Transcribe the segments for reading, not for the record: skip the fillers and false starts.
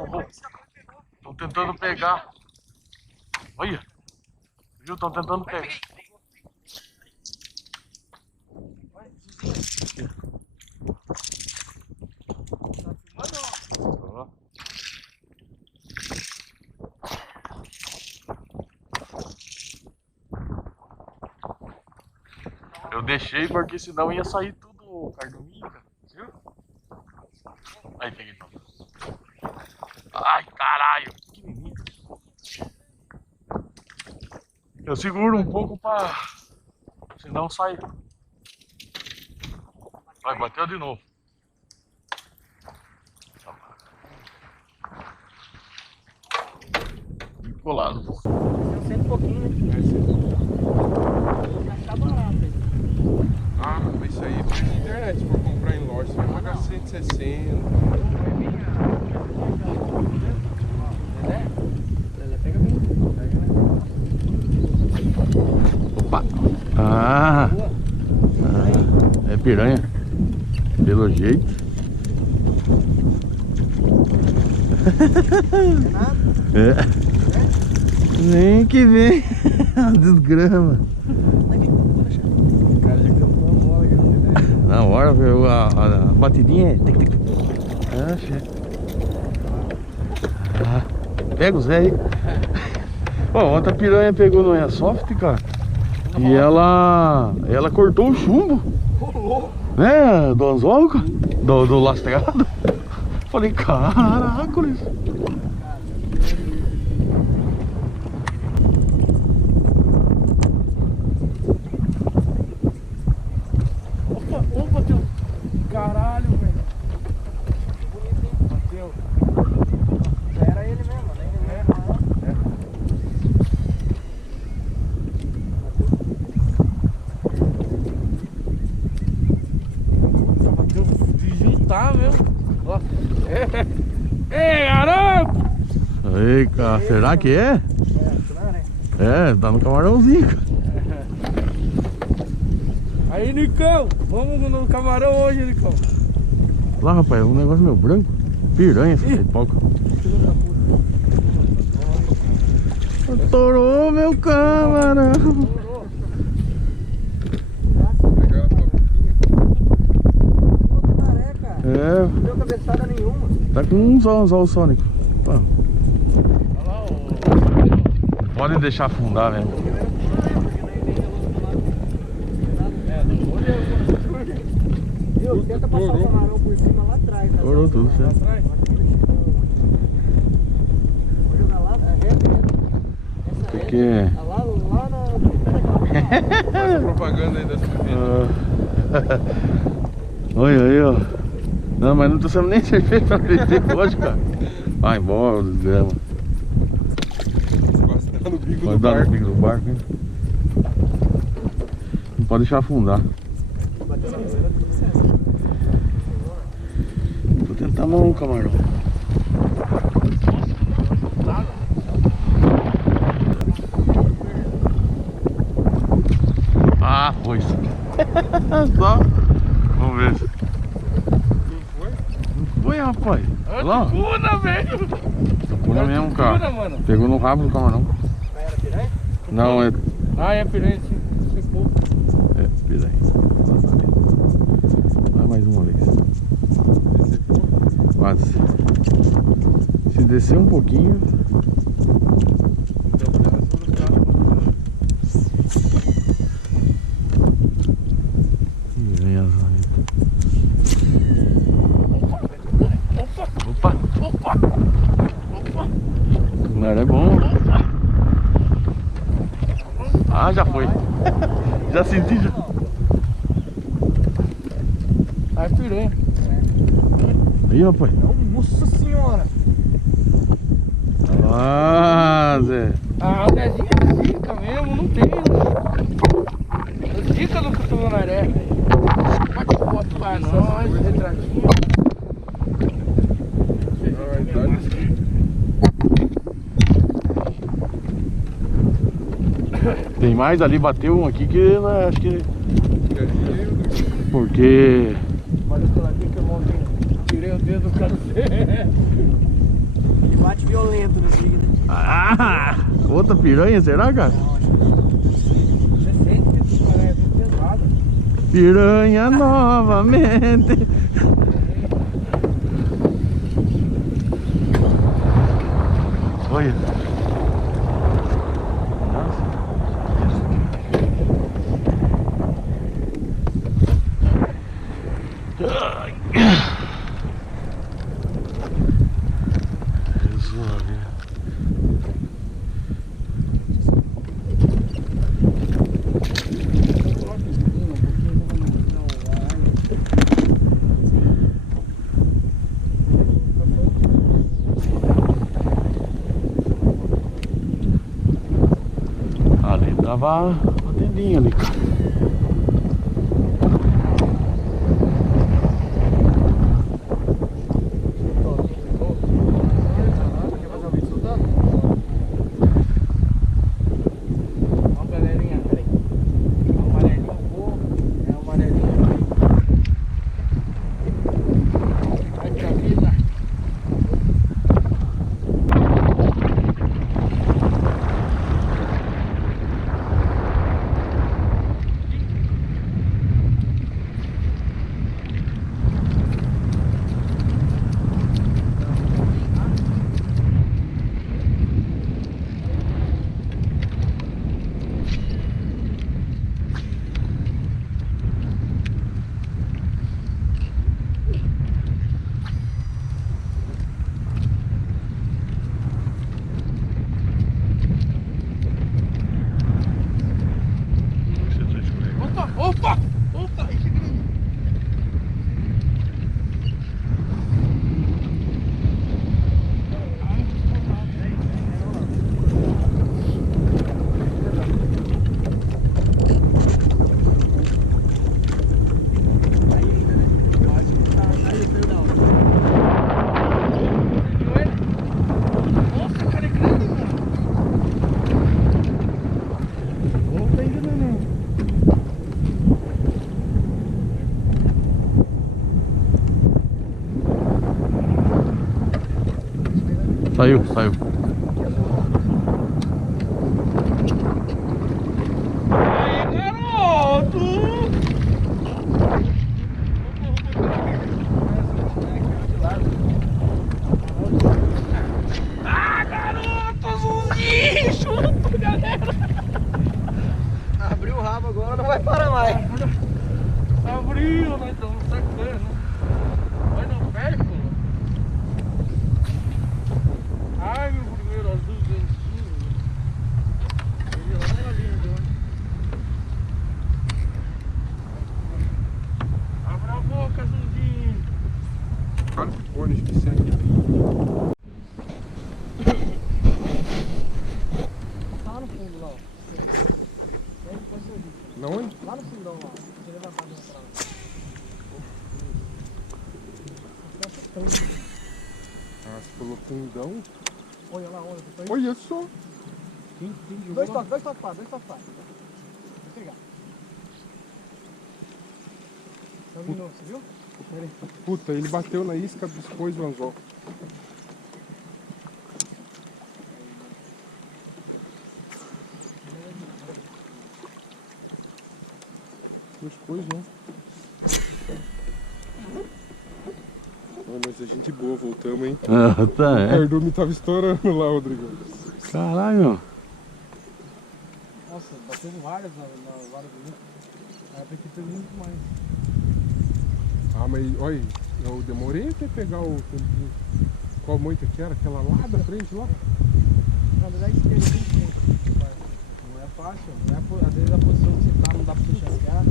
Estão tentando pegar. Olha. Viu? Estão tentando pegar. Eu deixei porque senão ia sair tudo o carduminho, cara. Viu? Aí peguei não. Ai, caralho, pequenininho. Eu seguro um pouco pra... senão sai. Vai, bateu de novo. Colado. Senta um pouquinho, né? Já tá barato aí. Ah, mas isso aí foi na internet, se for comprar em loja, você vai pagar 160. Ela pega bem. Opa! Ah! É piranha. Pelo jeito. É nada? É. Nem que vem. Desgrama. Cara, já cantou a bola aqui, né? Na hora, a batidinha é. Pega o Zé aí. Ó, ontem a piranha pegou no S.O.S, cara. E ela cortou o chumbo. Né? Do anzol, cara. Do lastreado. Falei, caraca, isso. Opa, teu. Caralho, velho. Bateu. Já era ele mesmo, né? Ele mesmo, bateu de juntar mesmo. Ó. Ei, garoto! Aí, cara, será que é? Né? É, tá no camarãozinho, cara. Aí, Nicão, vamos no camarão hoje, Nicão. Lá, rapaz, um negócio meio branco. Piranha essa pipoca. Estourou meu camarão. É. Não deu cabeçada nenhuma. Tá com um anzol sônico. Pô. Pode deixar afundar mesmo. Viu? Tenta passar o camarão por cima lá atrás. Estourou tudo, certo? Vou jogar lá, reto. Porque... Lá na... Faz a propaganda aí das bebidas. Olha aí, ó. Não, mas não tô sabendo nem cerveja pra vender hoje, cara. Vai embora, desgrama. Quase dá no bico Pode do dar no barco. bico do barco, hein? Não pode deixar afundar. Vou tentar mão o camarão. Ah, foi. Só. Vamos ver. Foi, rapaz. Olha lá. Tuna, velho! Tuna mesmo, cara. Tuna, mano. Pegou no rabo do camarão. Era piranha? Não, é... Ah, é piranha, sim. É, piranha. Vai mais uma vez. Quase. Se descer um pouquinho... Vem as Opa! O mar é bom. Ah, já foi. Já senti, já. Ah, é piranha. Aí, rapaz. Nossa senhora! Ah, Zé. Ah, o Zezinho é zica mesmo, não tem. Zica no cotovelaré. Bate foto pra nós, retratinho. Tem mais ali, bateu um aqui que né, acho que... Porque... Olha o coladinho que eu montei. Tirei o dedo do cara. Bate violento no jig, né? Ah, outra piranha, será, cara? Não, acho que não. Você sente que esse cara é muito pesado. Piranha novamente. Olha. Ali tava uma tendinha ali, cara. Saiu, saiu. Aí, garoto! Ah, garotos, uns lixos, galera! Abriu o rabo agora, não vai parar mais. Abriu, nós estamos sacando. Vai no pé, ai, meu primeiro azul dentinho. Ele lá na linha de onde? Abra a boca, azulzinho. Olha que cor, esqueci aqui. Tá lá no fundo, lá, ó. Não, hein? Lá no fundão, lá. Deixa eu levantar de mostrar lá. Ah, você falou fundão. Olha lá, olha. Olha só. Dois toques, para. Vou pegar. Terminou, você viu? Puta, ele bateu na isca, expôs o anzol. Não expôs, não. Olha, mas a gente boa, voltamos, hein? Ah, tá, O é. cardume tava estourando lá, Rodrigo. Caralho. Nossa, bateu várias na vara do Henrique. Aí tem que ter muito mais. Ah, mas olha, eu demorei até pegar o tempinho. Qual moita que era? Aquela lá da frente lá? Não, mas é esquerda, tem tempo. Não é fácil. Não é, às vezes a posição que você tá não dá pra você enxergar.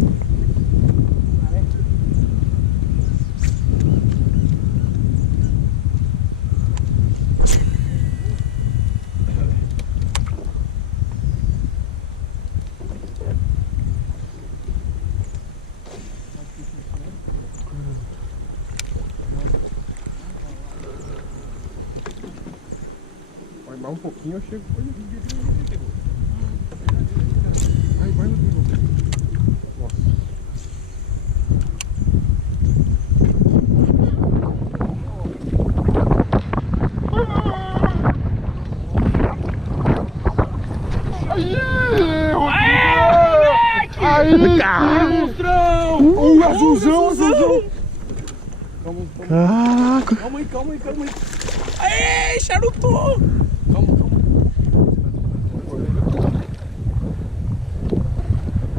Mais um pouquinho eu chego. Olha, vai, Rodrigo. Nossa. monstrão! O azulzão! Caraca! Calma aí. Aê, charutou! Calma.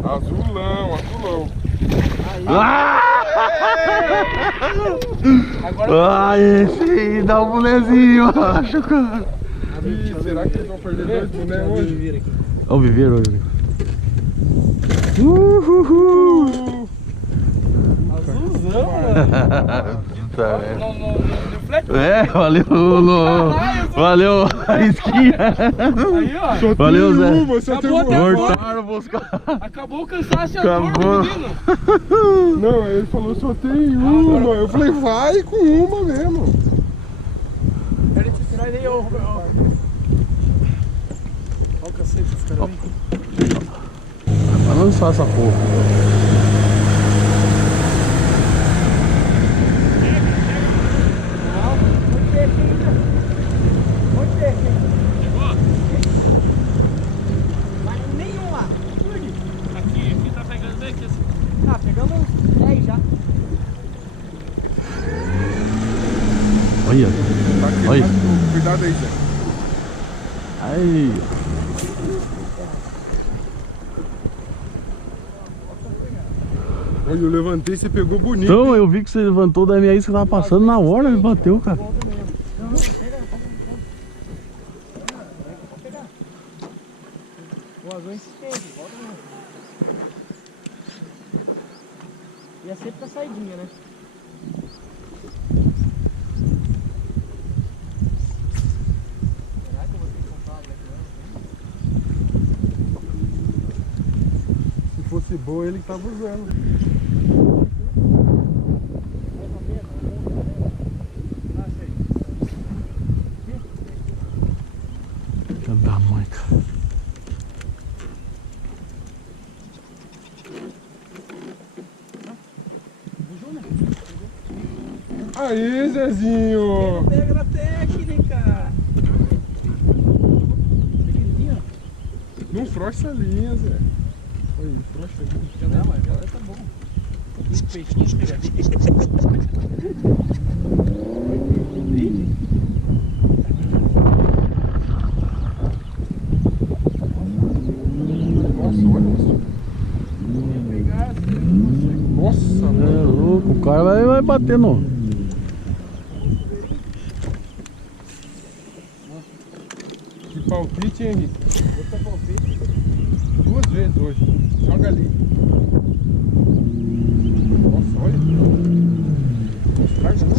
Azulão. Ah, esse aí dá um bonezinho, eu acho, cara. Ih, será que eles vão perder 2 bonés hoje? Olha o viveiro, olha o viveiro. Uhul! Azulzão, mano. Puta, velho. No reflete. É, valeu a isquinha. Aí, ó. Só Valeu, tem Zé. uma, só tem Acabou uma. até agora. Voltaram buscar. Acabou o cansaço e a Acabou. dor do menino. Não, ele falou só tem uma. Eu falei, vai com uma mesmo. Peraí, deixa eu tirar ele aí, ô Roberto. Olha o cacete dos caras aí. Vai lançar essa porra. Olha. Olha. Cuidado aí, Zé. Aí. Olha, eu levantei e você pegou bonito. Então, eu vi que você levantou da minha isca que tava passando na hora, ele bateu, cara. O azul é insistente, volta mesmo. E é sempre com a saidinha, né? Será que eu vou ter que comprar uma grana? Se fosse boa, ele que tava usando. Que tamanho, cara. Aí, Zezinho! Pega na técnica! Não frouxa a linha, Zé. Olha, frouxa a linha. Não, mas agora tá bom. Um peixinho pegadinho. Nossa, olha isso. Nossa, É mano. louco, o cara vai bater no. Que palpite, hein, Henrique? Outra palpite. 2 vezes hoje. Joga ali. Nossa, olha. Não estraga, não?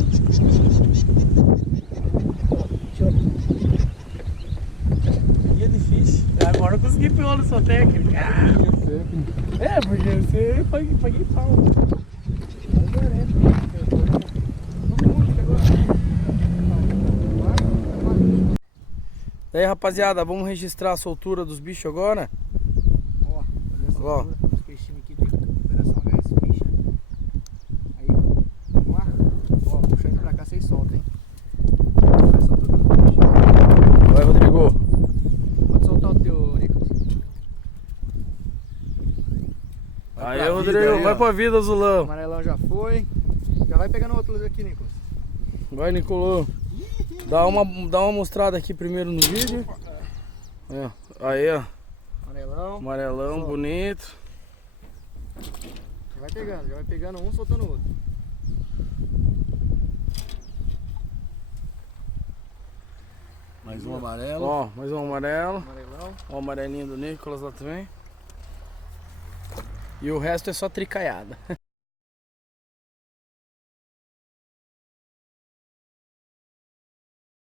E é difícil. Agora eu consegui pegar no sua técnica. Linha técnica. É, porque você paguei pau. E aí, rapaziada, vamos registrar a soltura dos bichos agora. Ó, Ó, os peixinhos aqui da Operação HS.Fishing. Aí, vamos lá? Ó, puxando pra cá, vocês soltam, hein? Vai soltando os peixes. Vai, Rodrigo. Pode soltar o teu, Nicolas. Aí, Rodrigo, vai pra vida, O azulão. amarelão já foi. Já vai pegando outro aqui, Nicolas. Vai, Nicolô. Dá uma mostrada aqui primeiro no vídeo. Aí, ó. Amarelão. Amarelão, Solta. bonito. Já vai pegando um, soltando o outro. Mais um amarelo. Ó, mais um amarelo. Amarelão. Ó o amarelinho do Nicolas lá também. E o resto é só tricaiada.